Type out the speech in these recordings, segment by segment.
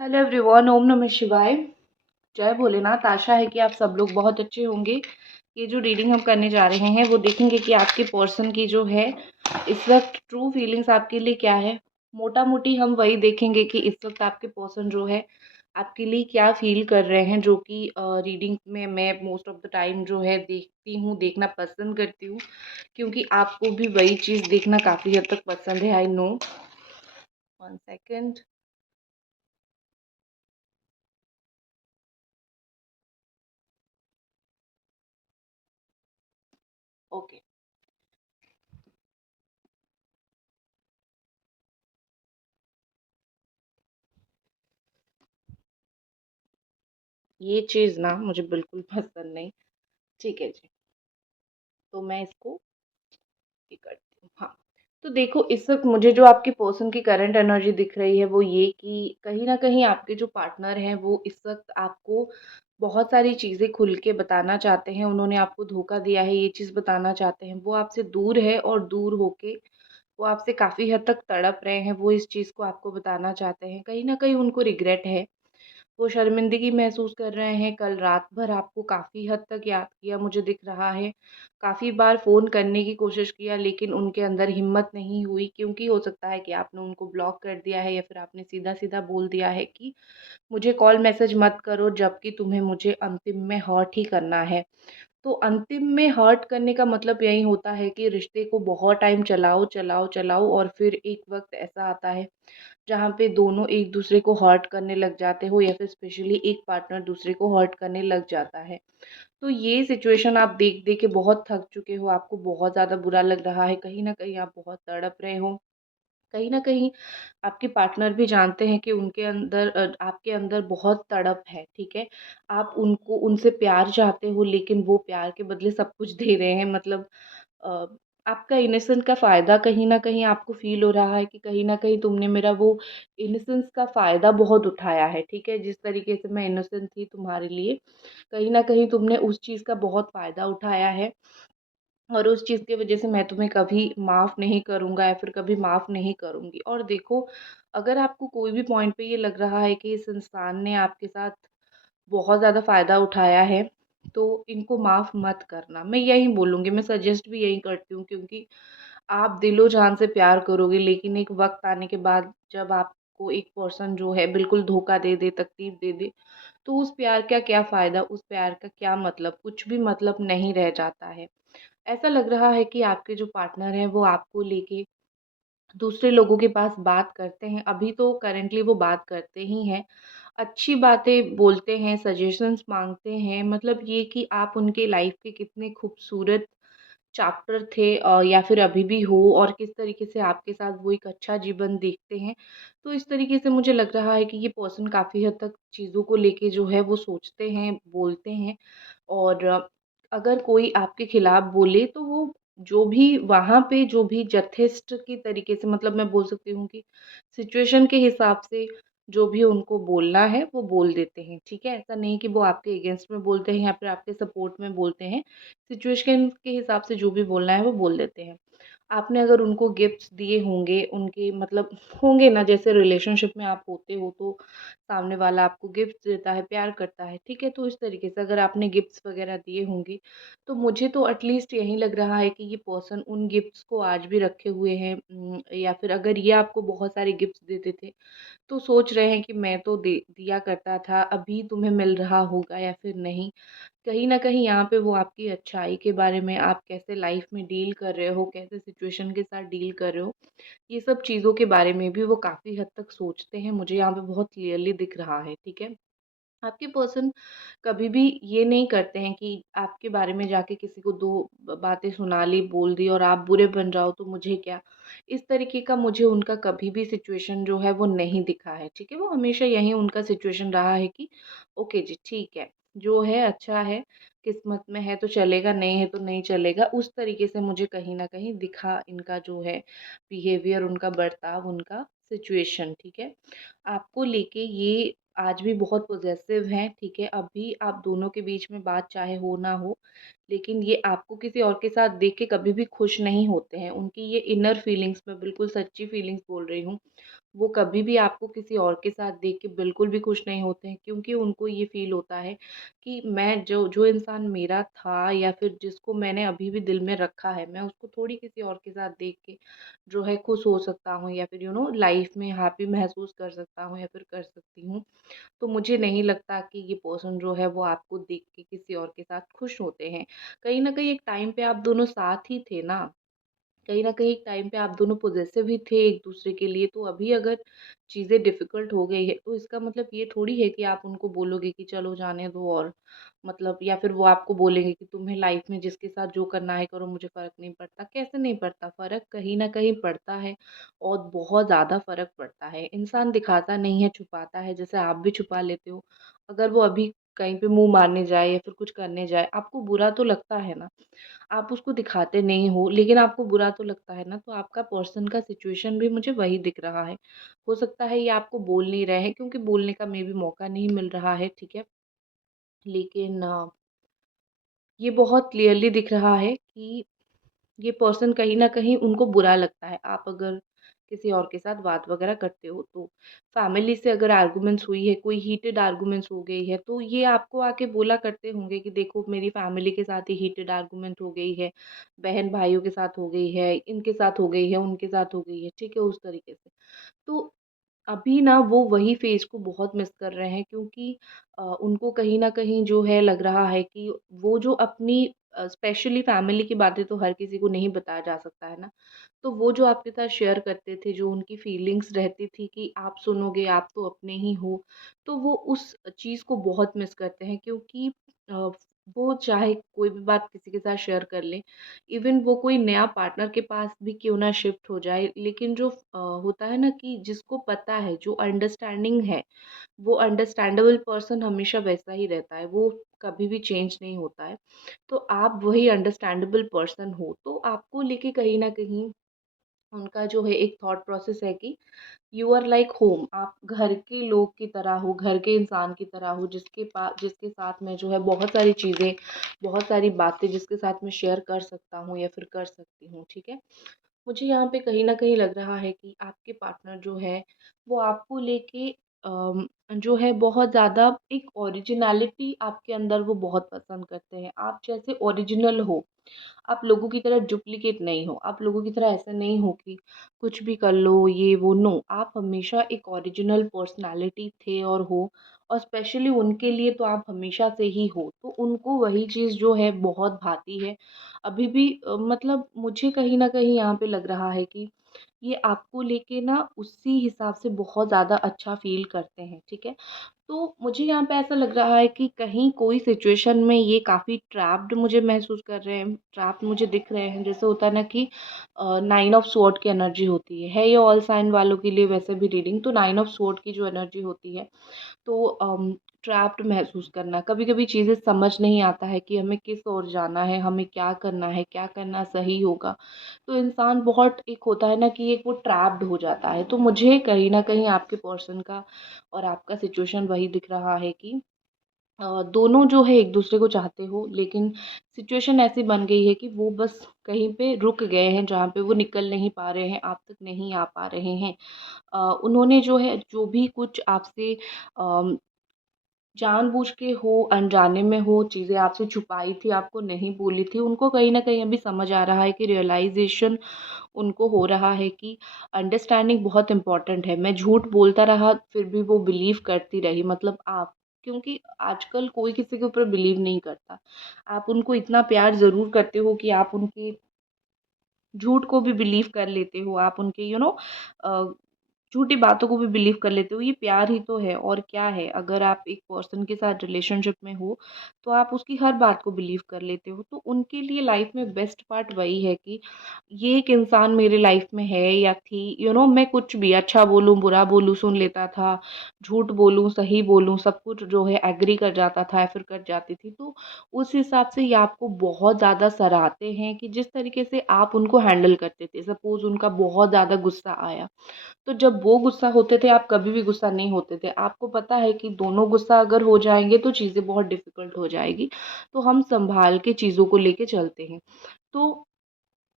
Hello everyone, ओम नमः शिवाय। जय भोलेनाथ। आशा है कि आप सब लोग बहुत अच्छे होंगे। ये जो रीडिंग हम करने जा रहे हैं वो देखेंगे कि आपके पर्सन की जो है इस वक्त ट्रू फीलिंग्स आपके लिए क्या है। मोटा मोटी हम वही देखेंगे कि इस वक्त आपके पर्सन जो है आपके लिए क्या फील कर रहे हैं, जो कि रीडिंग में मैं मोस्ट ऑफ द टाइम जो है देखती हूँ, देखना पसंद करती हूँ, क्योंकि आपको भी वही चीज़ देखना काफ़ी हद तक पसंद है। I know. One second. Okay. ये चीज़ ना मुझे बिल्कुल पसंद नहीं। ठीक है जी। तो मैं इसको ये करती हूँ। हाँ। तो देखो, इस वक्त मुझे जो आपके पर्सन की करंट एनर्जी दिख रही है वो ये कि कहीं ना कहीं आपके जो पार्टनर हैं वो इस वक्त आपको बहुत सारी चीज़ें खुल के बताना चाहते हैं। उन्होंने आपको धोखा दिया है, ये चीज़ बताना चाहते हैं। वो आपसे दूर है और दूर होके वो आपसे काफ़ी हद तक तड़प रहे हैं। वो इस चीज़ को आपको बताना चाहते हैं। कहीं ना कहीं उनको रिग्रेट है, वो शर्मिंदगी महसूस कर रहे हैं। कल रात भर आपको काफ़ी हद तक याद किया, मुझे दिख रहा है। काफ़ी बार फ़ोन करने की कोशिश किया लेकिन उनके अंदर हिम्मत नहीं हुई, क्योंकि हो सकता है कि आपने उनको ब्लॉक कर दिया है या फिर आपने सीधा-सीधा बोल दिया है कि मुझे कॉल मैसेज मत करो, जबकि तुम्हें मुझे अंतिम में हर्ट ही करना है। तो अंतिम में हर्ट करने का मतलब यही होता है कि रिश्ते को बहुत टाइम चलाओ, चलाओ, चलाओ और फिर एक वक़्त ऐसा आता है जहाँ पे दोनों एक दूसरे को हर्ट करने लग जाते हो या फिर स्पेशली एक पार्टनर दूसरे को हर्ट करने लग जाता है। तो ये सिचुएशन आप देख देख के बहुत थक चुके हो, आपको बहुत ज़्यादा बुरा लग रहा है, कहीं न कहीं आप बहुत तड़प रहे हो। कहीं न कहीं आपके पार्टनर भी जानते हैं कि उनके अंदर आपके अंदर बहुत तड़प है, ठीक है? आप उनको उनसे प्यार चाहते हो लेकिन वो प्यार के बदले सब कुछ दे रहे हैं। मतलब अ, आपका इनोसेंस का फ़ायदा कहीं न कहीं आपको फ़ील हो रहा है कि कहीं न कहीं तुमने मेरा वो इनोसेंस का फ़ायदा बहुत उठाया है, ठीक है? जिस तरीके से मैं इनोसेंट थी तुम्हारे लिए, कहीं न कहीं तुमने उस चीज़ का बहुत फ़ायदा उठाया है। और उस चीज़ की वज़ह से मैं तुम्हें कभी माफ़ नहीं करूँगा या फिर कभी माफ़ नहीं करूँगी। और देखो, अगर आपको कोई भी पॉइंट पे ये लग रहा है कि इस इंसान ने आपके साथ बहुत ज़्यादा फ़ायदा उठाया है, तो इनको माफ़ मत करना। मैं यही बोलूँगी, मैं सजेस्ट भी यही करती हूँ, क्योंकि आप दिलो-जान से प्यार करोगे लेकिन एक वक़्त आने के बाद जब आपको एक पर्सन जो है बिल्कुल धोखा दे दे, तकलीफ़ दे दे, तो उस प्यार का क्या फ़ायदा, उस प्यार का क्या मतलब? कुछ भी मतलब नहीं रह जाता है। ऐसा लग रहा है कि आपके जो पार्टनर हैं वो आपको लेके दूसरे लोगों के पास बात करते हैं। अभी तो करंटली वो बात करते ही हैं। अच्छी बातें बोलते हैं, सजेशंस माँगते हैं, मतलब ये कि आप उनके लाइफ़ के कितने खूबसूरत चैप्टर थे या फिर अभी भी हो, और किस तरीके से आपके साथ वो एक अच्छा जीवन देखते हैं। तो इस तरीके से मुझे लग रहा है कि ये पर्सन काफ़ी हद तक चीज़ों को लेके जो है वो सोचते हैं, बोलते हैं। और अगर कोई आपके खिलाफ बोले तो वो जो भी वहाँ पे जो भी जथेस्ट की तरीके से, मतलब मैं बोल सकती हूँ कि सिचुएशन के हिसाब से जो भी उनको बोलना है वो बोल देते हैं, ठीक है? ऐसा नहीं कि वो आपके अगेंस्ट में बोलते हैं या फिर आपके सपोर्ट में बोलते हैं। सिचुएशन के हिसाब से जो भी बोलना है वो बोल देते हैं। आपने अगर उनको गिफ्ट्स दिए होंगे, उनके मतलब होंगे ना, जैसे रिलेशनशिप में आप होते हो तो सामने वाला आपको गिफ्ट्स देता है, प्यार करता है, ठीक है? तो इस तरीके से अगर आपने गिफ्ट्स वगैरह दिए होंगे, तो मुझे तो एटलीस्ट यही लग रहा है कि ये पर्सन उन गिफ्ट्स को आज भी रखे हुए हैं। या फिर अगर ये आपको बहुत सारे गिफ्ट्स देते थे, तो सोच रहे हैं कि मैं तो दे दिया करता था, अभी तुम्हें मिल रहा होगा या फिर नहीं। कहीं न कहीं यहाँ पे वो आपकी अच्छाई के बारे में, आप कैसे लाइफ़ में डील कर रहे हो, कैसे सिचुएशन के साथ डील कर रहे हो, ये सब चीज़ों के बारे में भी वो काफ़ी हद तक सोचते हैं, मुझे यहाँ पे बहुत क्लियरली दिख रहा है, ठीक है? आपके पर्सन कभी भी ये नहीं करते हैं कि आपके बारे में जाके किसी को 2 बातें सुना ली, बोल दी और आप बुरे बन जाओ तो मुझे क्या? इस तरीके का मुझे उनका कभी भी सिचुएशन जो है वो नहीं दिखा है, ठीक है? वो हमेशा यही उनका सिचुएशन रहा है कि ओके जी, ठीक है, जो है अच्छा है, किस्मत में है तो चलेगा, नहीं है तो नहीं चलेगा। उस तरीके से मुझे कहीं न कहीं दिखा इनका जो है बिहेवियर, उनका बर्ताव, उनका सिचुएशन, ठीक है? आपको लेके ये आज भी बहुत पॉसेसिव हैं, ठीक है? अभी आप दोनों के बीच में बात चाहे हो ना हो, लेकिन ये आपको किसी और के साथ देख के कभी भी खुश नहीं होते हैं। उनकी ये इनर फीलिंग्स, मैं बिल्कुल सच्ची फीलिंग्स बोल रही हूँ, वो कभी भी आपको किसी और के साथ देख के बिल्कुल भी खुश नहीं होते हैं, क्योंकि उनको ये फ़ील होता है कि मैं जो जो इंसान मेरा था या फिर जिसको मैंने अभी भी दिल में रखा है, मैं उसको थोड़ी किसी और के साथ देख के जो है खुश हो सकता हूँ या फिर लाइफ़ में हैप्पी महसूस कर सकता हूँ या फिर कर सकती हूँ। तो मुझे नहीं लगता कि ये पर्सन जो है वो आपको देख के किसी और के साथ खुश होते हैं। कहीं न कहीं एक टाइम पे आप दोनों साथ ही थे ना। कहीं न कहीं एक टाइम पे आप दोनों पॉज़ेसिव ही थे एक-दूसरे के लिए, तो अभी अगर चीज़ें डिफ़िकल्ट हो गई है, तो इसका मतलब ये थोड़ी है कि आप उनको बोलोगे कि चलो जाने दो, और मतलब या फिर वो आपको बोलेंगे कि तुम्हें लाइफ़ में जिसके साथ जो करना है करो, मुझे फ़र्क नहीं पड़ता। कैसे नहीं पड़ता? फ़र्क कहीं न कहीं पड़ता है, और बहुत ज़्यादा फ़र्क पड़ता है। इंसान दिखाता नहीं है, छुपाता है, जैसे आप भी छुपा लेते हो। अगर वो अभी कहीं पे मुँह मारने जाए या फिर कुछ करने जाए, आपको बुरा तो लगता है ना। आप उसको दिखाते नहीं हो, लेकिन आपको बुरा तो लगता है ना, तो आपका पर्सन का सिचुएशन भी मुझे वही दिख रहा है। हो सकता है ये आपको बोल नहीं रहे हैं, क्योंकि बोलने का मेबी मौका नहीं मिल रहा है, ठीक है? लेकिन ये बहुत क्लियरली दिख रहा है कि ये पर्सन कहीं न कहीं उनको बुरा लगता है। आप अगर किसी और के साथ बात वग़ैरह करते हो तो। फैमिली से अगर आर्गुमेंट्स हुई है, कोई हीटेड आर्गुमेंट्स हो गई है, तो ये आपको आके बोला करते होंगे कि देखो मेरी फैमिली के साथ ही हीटेड आर्गुमेंट हो गई है, बहन-भाइयों के साथ हो गई है, इनके साथ हो गई है, उनके साथ हो गई है, ठीक है? उस तरीके से। तो अभी ना वो वही फ़ेज़ को बहुत मिस कर रहे हैं, क्योंकि उनको कहीं न कहीं जो है लग रहा है कि वो जो अपनी स्पेशली फ़ैमिली की बातें तो हर किसी को नहीं बताया जा सकता है ना। तो वो जो आपके साथ शेयर करते थे, जो उनकी फ़ीलिंग्स रहती थी कि आप सुनोगे, आप तो अपने ही हो, तो वो उस चीज़ को बहुत मिस करते हैं, क्योंकि अ, वो चाहे कोई भी बात किसी के साथ शेयर कर लें, इवन वो कोई नया पार्टनर के पास भी क्यों ना शिफ्ट हो जाए, लेकिन जो होता है ना कि जिसको पता है, जो अंडरस्टैंडिंग है, वो अंडरस्टैंडेबल पर्सन हमेशा वैसा ही रहता है, वो कभी भी चेंज नहीं होता है। तो आप वही अंडरस्टैंडेबल पर्सन हो, तो आपको लेके कहीं न कहीं उनका जो है एक थॉट प्रोसेस है कि यू आर लाइक होम, आप घर के लोग की तरह हो, घर के इंसान की तरह हो, जिसके साथ में जो है बहुत सारी चीज़ें, बहुत सारी बातें जिसके साथ मैं शेयर कर सकता हूँ या फिर कर सकती हूँ, ठीक है? मुझे यहाँ पे कहीं न कहीं लग रहा है कि आपके पार्टनर जो है, वो आपको लेके जो है बहुत ज़्यादा एक ओरिजिनैलिटी आपके अंदर वो बहुत पसंद करते हैं। आप जैसे ओरिजिनल हो, आप लोगों की तरह डुप्लीकेट नहीं हो, आप लोगों की तरह ऐसा नहीं हो कि कुछ भी कर लो ये वो, नो, आप हमेशा एक ओरिजिनल पर्सनैलिटी थे और हो, और स्पेशली उनके लिए तो आप हमेशा से ही हो, तो उनको वही चीज़ जो है बहुत भाती है। अभी भी मतलब मुझे कहीं न कहीं यहाँ पे लग रहा है कि ये आपको लेके ना उसी हिसाब से बहुत ज़्यादा अच्छा फ़ील करते हैं, ठीक है? तो मुझे यहाँ पे ऐसा लग रहा है कि कहीं कोई सिचुएशन में ये काफ़ी ट्रैप्ड मुझे महसूस कर रहे हैं, ट्रैप्ड मुझे दिख रहे हैं। जैसे होता है ना कि 9 ऑफ स्वॉर्ड की एनर्जी होती है ये ऑल साइन वालों के लिए वैसे भी रीडिंग, तो 9 ऑफ स्वॉर्ड की जो एनर्जी होती है, तो ट्रैप्ड महसूस करना, कभी-कभी चीज़ें समझ नहीं आता है कि हमें किस ओर जाना है, हमें क्या करना है, क्या करना सही होगा। तो इंसान बहुत, एक होता है ना कि एक वो ट्रैप्ड हो जाता है। तो मुझे कहीं न कहीं आपके पर्सन का और आपका सिचुएशन वही दिख रहा है कि दोनों जो है एक-दूसरे को चाहते हो, लेकिन सिचुएशन ऐसी बन गई है कि वो बस कहीं पे रुक गए हैं, जहाँ पे वो निकल नहीं पा रहे हैं, आप तक नहीं आ पा रहे हैं। उन्होंने जो है, जो भी कुछ आपसे अ, जानबूझ के हो, अनजाने में हो, चीज़ें आपसे छुपाई थी, आपको नहीं बोली थी, उनको कहीं न कहीं अभी समझ आ रहा है कि रियलाइज़ेशन उनको हो रहा है कि अंडरस्टैंडिंग बहुत इम्पोर्टेंट है। मैं झूठ बोलता रहा, फिर भी वो बिलीव करती रही, मतलब आप, क्योंकि आजकल कोई किसी के ऊपर बिलीव नहीं करता। आप उनको इतना प्यार ज़रूर करते हो कि आप उनके झूठ को भी बिलीव कर लेते हो, आप उनके अ, झूठी बातों को भी बिलीव कर लेते हो, ये प्यार ही तो है, और क्या है? अगर आप एक पर्सन के साथ रिलेशनशिप में हो, तो आप उसकी हर बात को बिलीव कर लेते हो। तो उनके लिए लाइफ में बेस्ट पार्ट वही है कि ये एक इंसान मेरे लाइफ में है या थी, मैं कुछ भी अच्छा बोलूँ, बुरा बोलूँ, सुन लेता था, झूठ बोलूँ, सही बोलूँ, सब कुछ जो है एग्री कर जाता था या फिर कर जाती थी। तो उस हिसाब से ये आपको बहुत ज़्यादा सराहते हैं कि जिस तरीके से आप उनको हैंडल करते थे। सपोज़ उनका बहुत ज़्यादा गुस्सा आया, तो जब वो गुस्सा होते थे, आप कभी भी गुस्सा नहीं होते थे। आपको पता है कि दोनों गुस्सा अगर हो जाएँगे तो चीज़ें बहुत डिफ़िकल्ट हो जाएगी, तो हम सँभाल के चीज़ों को लेके चलते हैं। तो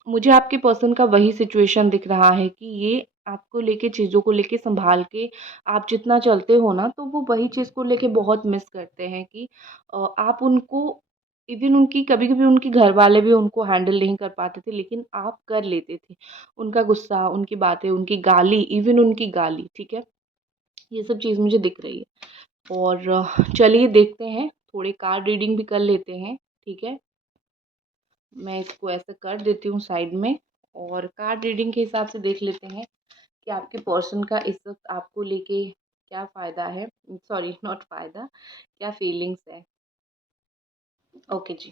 मुझे आपके पर्सन का वही सिचुएशन दिख रहा है कि ये आपको लेके चीज़ों को लेके सँभाल के आप जितना चलते हो ना, तो वो वही चीज़ को लेके बहुत मिस करते हैं कि आप उनको इवन उनकी कभी-कभी उनके घरवाले भी उनको हैंडल नहीं कर पाते थे, लेकिन आप कर लेते थे। उनका गुस्सा, उनकी बातें, उनकी गाली, इवन उनकी गाली, ठीक है? ये सब चीज़ मुझे दिख रही है। और चलिए देखते हैं, थोड़ी कार्ड रीडिंग भी कर लेते हैं, ठीक है? मैं इसको ऐसे कर देती हूँ साइड में और कार्ड रीडिंग के हिसाब से देख लेते हैं कि आपके पर्सन का इस वक़्त आपको लेके क्या फ़ायदा है, सॉरी नॉट फ़ायदा, क्या फीलिंग्स है। ओके जी।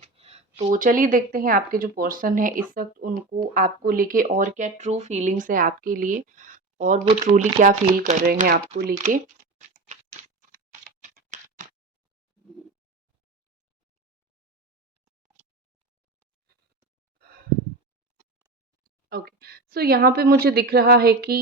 तो चलिए देखते हैं आपके जो पर्सन है इस वक़्त उनको आपको लेके और क्या ट्रू फीलिंग्स है आपके लिए और वो ट्रूली क्या फ़ील कर रहे हैं आपको लेके। ओके। सो यहाँ पे मुझे दिख रहा है कि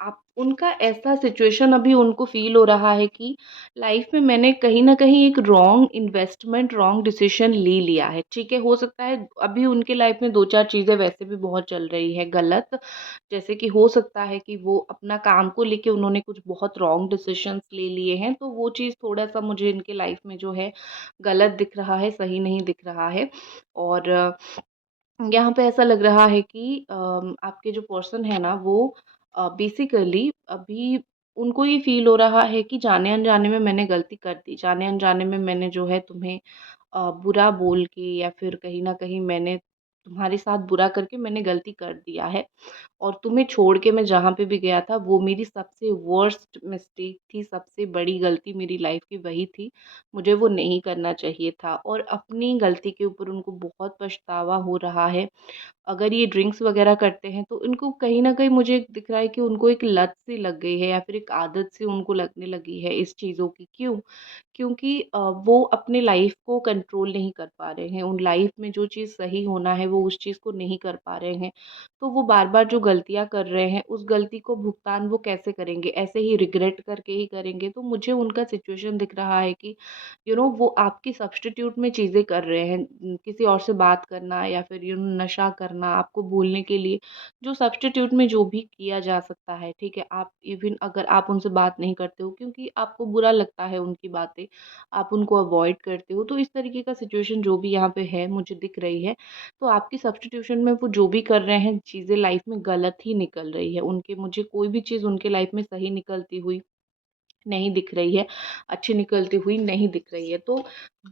आप उनका ऐसा सिचुएशन अभी उनको फ़ील हो रहा है कि लाइफ में मैंने कहीं न कहीं एक रॉन्ग इन्वेस्टमेंट, रॉन्ग डिसीज़न ले लिया है, ठीक है? हो सकता है अभी उनके लाइफ में 2-4 चीज़ें वैसे भी बहुत चल रही है गलत, जैसे कि हो सकता है कि वो अपना काम को लेके उन्होंने कुछ बहुत रॉन्ग डिसीज़न्स ले लिए हैं, तो वो चीज़ थोड़ा-सा मुझे इनके लाइफ में जो है गलत दिख रहा है, सही नहीं दिख रहा है। और यहाँ पे ऐसा लग रहा है कि आपके जो पर्सन है ना वो बेसिकली अभी उनको ये फ़ील हो रहा है कि जाने-अनजाने में मैंने गलती कर दी। जाने-अनजाने में मैंने जो है तुम्हें बुरा बोल के या फिर कहीं न कहीं मैंने तुम्हारे साथ बुरा करके मैंने गलती कर दिया है। और तुम्हें छोड़ के मैं जहाँ पे भी गया था वो मेरी सबसे वर्स्ट मिस्टेक थी, सबसे बड़ी गलती मेरी लाइफ़ की वही थी। मुझे वो नहीं करना चाहिए था और अपनी गलती के ऊपर उनको बहुत पछतावा हो रहा है। अगर ये ड्रिंक्स वग़ैरह करते हैं तो इनको कहीं न कहीं मुझे दिख रहा है कि उनको एक लत सी लग गई है या फिर एक आदत सी उनको लगने लगी है इस चीज़ों की। क्यों? क्योंकि वो अपने लाइफ़ को कंट्रोल नहीं कर पा रहे हैं। उन लाइफ़ में जो चीज़ सही होना है वो उस चीज़ को नहीं कर पा रहे हैं। तो वो बार-बार जो गलतियाँ कर रहे हैं उस गलती को भुगतान वो कैसे करेंगे? ऐसे ही रिग्रेट करके ही करेंगे। तो मुझे उनका सिचुएशन दिख रहा है कि वो आपकी सब्स्टिट्यूट में चीज़ें कर रहे हैं। किसी और से बात करना या फिर नशा करना आपको भूलने के लिए जो सब्स्टिट्यूट में जो भी किया जा सकता है, ठीक है? आप इवन अगर आप उनसे बात नहीं करते हो क्योंकि आपको बुरा लगता है उनकी बातें, आप उनको अवॉइड करते हो, तो इस तरीके का सिचुएशन जो भी यहाँ पे है मुझे दिख रही है। तो आपकी सब्स्टिट्यूशन में वो जो भी कर रहे हैं चीज़ें लाइफ़ में गलत ही निकल रही है। उनके मुझे कोई भी चीज़ उनके लाइफ़ में सही निकलती हुई नहीं दिख रही है, अच्छी निकलती हुई नहीं दिख रही है। तो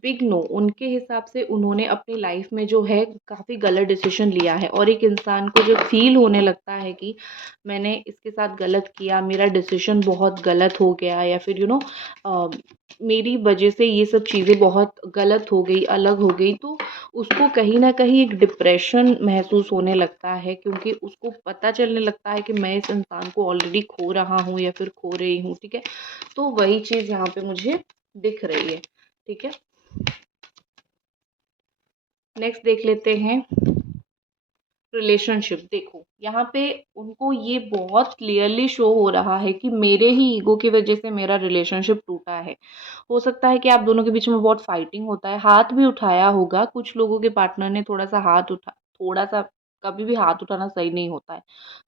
बिग नो उनके हिसाब से उन्होंने अपनी लाइफ़ में जो है काफ़ी गलत डिसीज़न लिया है और एक इंसान को जब फ़ील होने लगता है कि मैंने इसके साथ गलत किया, मेरा डिसीज़न बहुत गलत हो गया या फिर अ, मेरी वज़ह से ये सब चीज़ें बहुत गलत हो गई, अलग हो गई, तो उसको कहीं न कहीं एक डिप्रेशन महसूस होने लगता है क्योंकि उसको पता चलने लगता है कि मैं इस इंसान को ऑलरेडी खो रहा हूँ या फिर खो रही हूँ, ठीक है? तो वही चीज़ यहाँ पे मुझे दिख रही है, ठीक है? नेक्स्ट देख लेते हैं रिलेशनशिप। देखो, यहाँ पे उनको ये बहुत क्लियरली शो हो रहा है कि मेरे ही ईगो की वज़ह से मेरा रिलेशनशिप टूटा है। हो सकता है कि आप दोनों के बीच में बहुत फाइटिंग होता है, हाथ भी उठाया होगा, कुछ लोगों के पार्टनर ने थोड़ा-सा कभी भी हाथ उठाना सही नहीं होता है।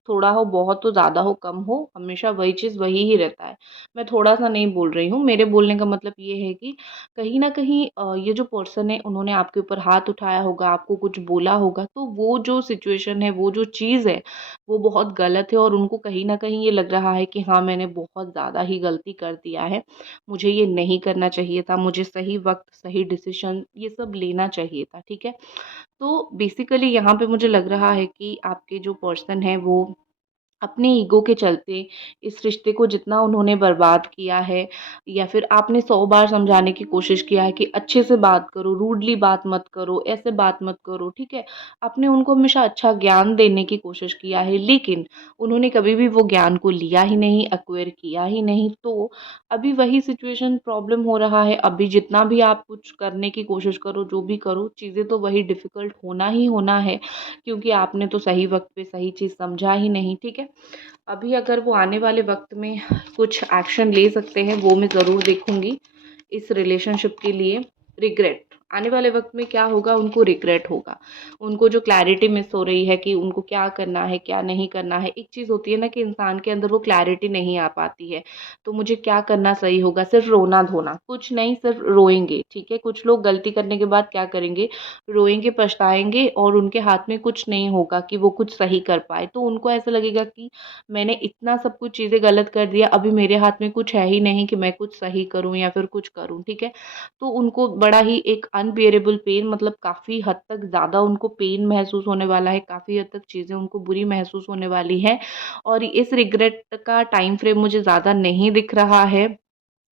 थोड़ा हो, बहुत हो, ज़्यादा हो, कम हो, हमेशा वही चीज़ वही ही रहता है। मैं थोड़ा-सा नहीं बोल रही हूँ, मेरे बोलने का मतलब ये है कि कहीं न कहीं ये जो पर्सन है उन्होंने आपके ऊपर हाथ उठाया होगा, आपको कुछ बोला होगा, तो वो जो सिचुएशन है, वो जो चीज़ है, वो बहुत गलत है और उनको कहीं न कहीं ये लग रहा है कि हाँ, मैंने बहुत ज़्यादा ही गलती कर दिया है। मुझे ये नहीं करना चाहिए था, मुझे सही वक़्त, सही डिसीज़न ये सब लेना चाहिए था, ठीक है? तो बेसिकली यहाँ पे मुझे लग रहा है कि आपके जो पर्सन है वो अपने ईगो के चलते इस रिश्ते को जितना उन्होंने बर्बाद किया है या फिर आपने 100 बार समझाने की कोशिश किया है कि अच्छे से बात करो, रूडली बात मत करो, ऐसे बात मत करो, ठीक है? आपने उनको हमेशा अच्छा ज्ञान देने की कोशिश किया है, लेकिन उन्होंने कभी भी वो ज्ञान को लिया ही नहीं, एक्वायर किया ही नहीं, तो अभी वही सिचुएशन प्रॉब्लम हो रहा है। अभी जितना भी आप कुछ करने की कोशिश करो, जो भी करो, चीज़ें तो वही डिफ़िकल्ट होना ही होना है, क्योंकि आपने तो सही वक़्त पे सही चीज़ समझा ही नहीं, ठीक है? अभी अगर वो आने वाले वक़्त में कुछ एक्शन ले सकते हैं, वो मैं ज़रूर देखूँगी इस रिलेशनशिप के लिए। रिग्रेट, आने वाले वक़्त में क्या होगा, उनको रिग्रेट होगा। उनको जो क्लैरिटी मिस हो रही है कि उनको क्या करना है, क्या नहीं करना है। एक चीज़ होती है ना कि इंसान के अंदर वो क्लैरिटी नहीं आ पाती है, तो मुझे क्या करना सही होगा, सिर्फ़ रोना-धोना, कुछ नहीं सिर्फ़ रोएँगे, ठीक है? कुछ लोग गलती करने के बाद क्या करेंगे, रोएँगे, पछताएँगे और उनके हाथ में कुछ नहीं होगा कि वो कुछ सही कर पाएँ। तो उनको ऐसा लगेगा कि मैंने इतना सब कुछ चीज़ें गलत कर दिया, अभी मेरे हाथ में कुछ है ही नहीं कि मैं कुछ सही करूँ या फिर कुछ करूँ, ठीक है? तो उनको बड़ा ही एक अनबियरेबल पेन, मतलब काफ़ी हद तक ज़्यादा उनको पेन महसूस होने वाला है, काफ़ी हद तक चीज़ें उनको बुरी महसूस होने वाली हैं और इस रिग्रेट का टाइम फ्रेम मुझे ज़्यादा नहीं दिख रहा है।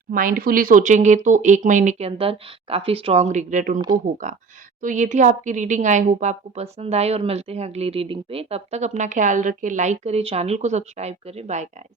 माइंडफुली सोचेंगे तो 1 महीने के अंदर काफ़ी स्ट्रॉन्ग रिग्रेट उनको होगा। तो ये थी आपकी रीडिंग, आई होप आपको पसंद आए और मिलते हैं अगली रीडिंग पे। तब तक अपना ख़्याल रखें, लाइक करें, चैनल को सब्सक्राइब करें। Bye guys.